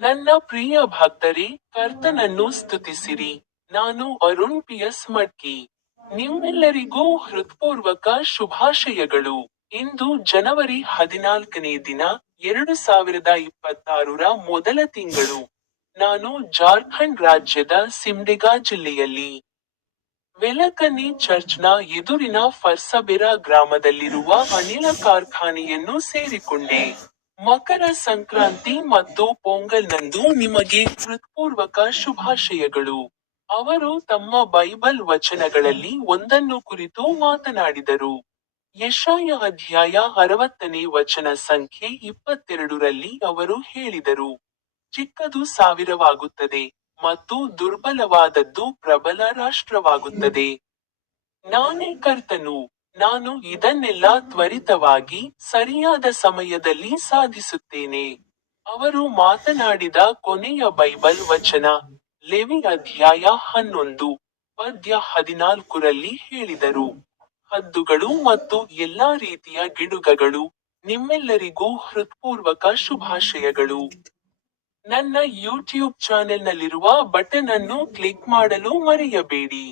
ನನ್ನ ಪ್ರಿಯ ಭಕ್ತರೇ, ಕರ್ತನನ್ನು ಸ್ತುತಿಸಿರಿ. ನಾನು ಅರುಣ್ ಪಿಎಸ್ ಮಡ್ಕಿ. ನಿಮ್ಮೆಲ್ಲರಿಗೂ ಹೃತ್ಪೂರ್ವಕ ಶುಭಾಶಯಗಳು. ಇಂದು ಜನವರಿ 14ನೇ ದಿನ, 2026ರ ಮೊದಲ ತಿಂಗಳು. ನಾನು ಜಾರ್ಖಂಡ್ ರಾಜ್ಯದ ಸಿಮ್ಡೆಗಾ ಜಿಲ್ಲೆಯಲ್ಲಿ ವೆಲಕನ್ನಿ ಚರ್ಚ್ನ ಎದುರಿನ ಫರ್ಸಬೆರಾ ಗ್ರಾಮದಲ್ಲಿರುವ ಅನಿಲ ಕಾರ್ಖಾನೆಯನ್ನು ಸೇರಿಕೊಂಡೆ. ಮಕರ ಸಂಕ್ರಾಂತಿ ಮತ್ತು ಪೊಂಗಲ್ನಂದು ನಿಮಗೆ ಹೃತ್ಪೂರ್ವಕ ಶುಭಾಶಯಗಳು. ಅವರು ತಮ್ಮ ಬೈಬಲ್ ವಚನಗಳಲ್ಲಿ ಒಂದನ್ನು ಕುರಿತು ಮಾತನಾಡಿದರು. ಯೆಶಾಯ ಅಧ್ಯಾಯ 60ನೇ ವಚನ ಸಂಖ್ಯೆ 22ರಲ್ಲಿ ಅವರು ಹೇಳಿದರು, ಚಿಕ್ಕದು ಸಾವಿರವಾಗುತ್ತದೆ, ಮತ್ತು ದುರ್ಬಲವಾದದ್ದು ಪ್ರಬಲ ರಾಷ್ಟ್ರವಾಗುತ್ತದೆ. ನಾನೇ ಕರ್ತನು. ನಾನು ಇದನ್ನೆಲ್ಲ ತ್ವರಿತವಾಗಿ, ಸರಿಯಾದ ಸಮಯದಲ್ಲಿ ಸಾಧಿಸುತ್ತೇನೆ. ಅವರು ಮಾತನಾಡಿದ ಕೊನೆಯ ಬೈಬಲ್ ವಚನ, ಲೇವಿ ಅಧ್ಯಾಯ 11, ಪದ್ಯ 14ರಲ್ಲಿ ಹೇಳಿದರು. ಹದ್ದುಗಳು ಮತ್ತು ಎಲ್ಲಾ ರೀತಿಯ ಗಿಡುಗಗಳು, ನಿಮ್ಮೆಲ್ಲರಿಗೂ ಹೃತ್ಪೂರ್ವಕ ಶುಭಾಶಯಗಳು. ನನ್ನ ಯೂಟ್ಯೂಬ್ ಚಾನೆಲ್ನಲ್ಲಿರುವ ಬಟನ್ ಅನ್ನು ಕ್ಲಿಕ್ ಮಾಡಲು ಮರೆಯಬೇಡಿ.